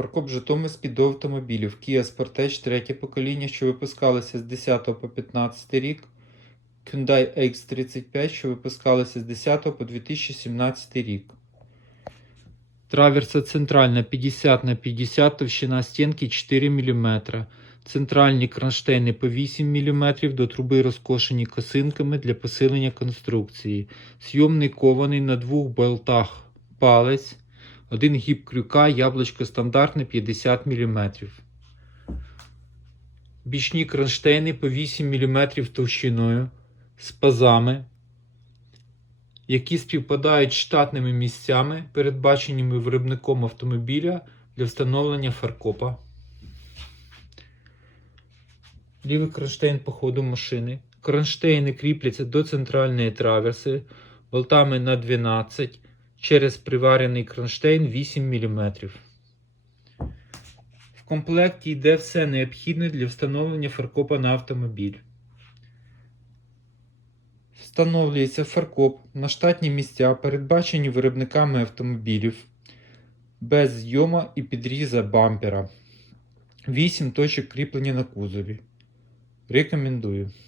Фаркоп Житомирський до автомобілів Kia Sportage третє покоління, що випускалися з 10 по 15 рік. Hyundai X35, що випускалися з 10 по 2017 рік. Траверса центральна 50 на 50, товщина стінки 4 мм. Центральні кронштейни по 8 мм до труби розкошені косинками для посилення конструкції. Сйомний кований на двох болтах палець. Один гіб крюка, яблучко стандартне 50 мм. Бічні кронштейни по 8 мм товщиною з пазами, які співпадають штатними місцями, передбаченими виробником автомобіля для встановлення фаркопа. Лівий кронштейн по ходу машини. Кронштейни кріпляться до центральної траверси болтами на 12 через приварений кронштейн 8 мм. В комплекті йде все необхідне для встановлення фаркопа на автомобіль. Встановлюється фаркоп на штатні місця, передбачені виробниками автомобілів, без зйома і підріза бампера. 8 точок кріплення на кузові. Рекомендую.